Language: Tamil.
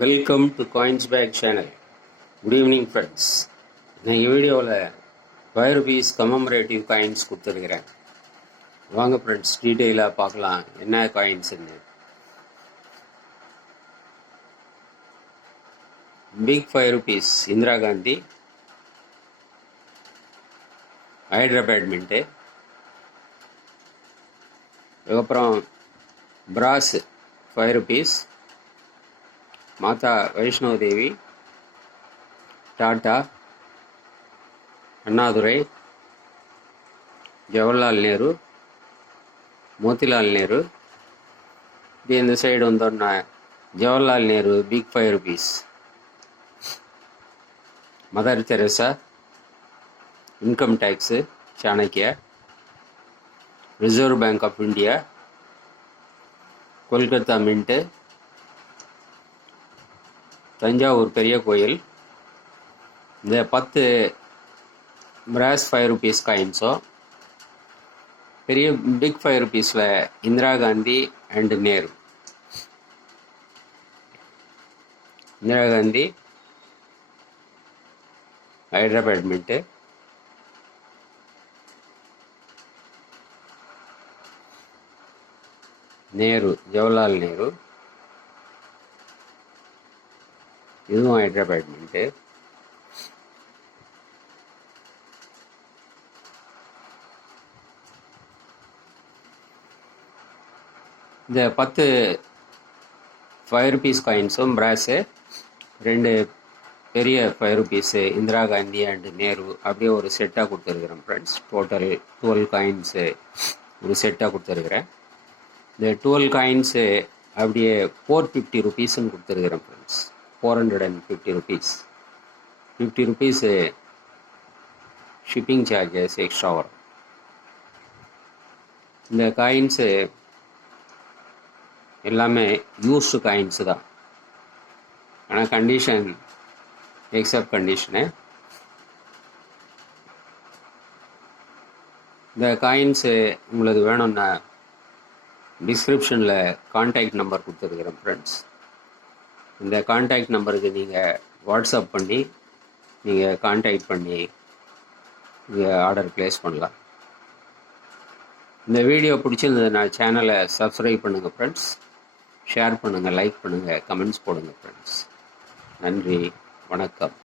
Welcome to Coinspack channel. Good evening friends. நான் வீடியோவில் ₹5 கமமரேட்டிவ் காயின்ஸ் கொடுத்துருக்கிறேன். வாங்க ஃப்ரெண்ட்ஸ், டீட்டெயிலாக பார்க்கலாம் என்ன காயின்ஸுன்னு. Big ₹5 Indira Gandhi Hyderabad mint. அதுக்கப்புறம் பிராஸ் ₹5 மாதா வைஷ்ணவ தேவி, டாட்டா, அண்ணாதுரை, ஜவஹர்லால் நேரு, மோத்திலால் நேரு. இப்படி இந்த சைடு வந்தோன்னா Jawaharlal Nehru big ₹5, mother Teresa, income tax Chanakya, reserve bank of India, Kolkata mint, Thanjavur பெரிய கோயில். இந்த 10 பிராஸ் ₹5 காயின்ஸும் பெரிய big ₹5 Indira Gandhi and Nehru. Indira Gandhi Hyderabad mint, Nehru Jawaharlal Nehru, இதுவும் ஹைதராபாத் மின்ட்டு. இந்த 10 ₹5 காயின்ஸும் பிராஸு, 2 பெரிய ₹5 இந்திரா காந்தி அண்டு நேரு அப்படியே ஒரு செட்டாக கொடுத்துருக்குறேன் ஃப்ரெண்ட்ஸ். டோட்டல் 12 காயின்ஸு ஒரு செட்டாக கொடுத்துருக்குறேன். இந்த 12 காயின்ஸு அப்படியே ₹450 கொடுத்துருக்குறேன் ஃப்ரெண்ட்ஸ். ₹450. ₹50 ஷிப்பிங் சார்ஜஸ் எக்ஸ்ட்ரா வரும். இந்த காயின்ஸு எல்லாமே யூஸ்டு காயின்ஸு தான், ஆனால் கண்டிஷன் எக்ஸப்ட் கண்டிஷனு. இந்த காயின்ஸு உங்களுக்கு வேணும்னா டிஸ்கிரிப்ஷனில் கான்டாக்ட் நம்பர் கொடுத்துருக்குறேன் ஃப்ரெண்ட்ஸ். இந்த கான்டாக்ட் நம்பருக்கு நீங்கள் வாட்ஸ்அப் பண்ணி நீங்கள் கான்டாக்ட் பண்ணி நீங்கள் ஆர்டர் ப்ளேஸ் பண்ணலாம். இந்த வீடியோ பிடிச்சிருந்ததுன்னா சேனலை சப்ஸ்கிரைப் பண்ணுங்கள் ஃப்ரெண்ட்ஸ். ஷேர் பண்ணுங்கள், லைக் பண்ணுங்கள், கமெண்ட்ஸ் போடுங்கள் ஃப்ரெண்ட்ஸ். நன்றி, வணக்கம்.